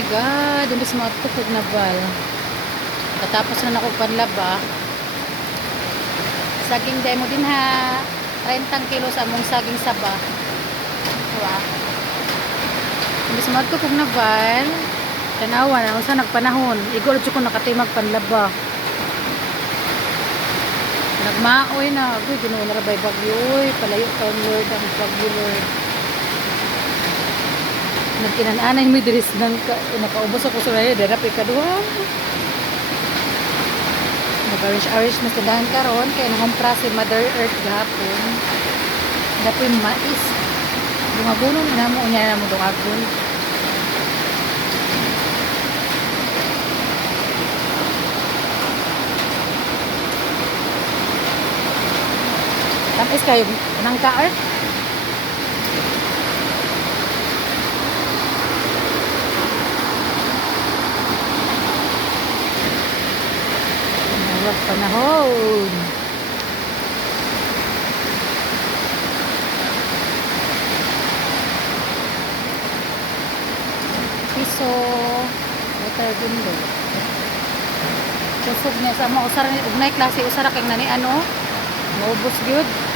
my God, imbis mga tukog na bal. Katapos na ako panlaba. Saging demo din ha. 30 kilo sa among saging saba. Diba? Imbis mga tukog na bal. Tanawan, ano sa nagpanahon. Igor ko nakatimag panlaba. Nagmaoy na. Uy, ginoon na rabay bagyo. Uy, palayo taon Lord ang bagyo Lord. Nagkinananay mo diris ng nakaubos ako sa rayo. Darap ikaduha. Nag-orange na sa karon kaya nangumpra si Mother Earth gapon. Dapoy mais. Bungabunon na mo niya na mo dungagon. Tapos kayo nang ka-earth. Panahon. Piso. Water gundo. Kusog niya sa mga usara. Ugnay klase usara kang nani ano. Maubos good.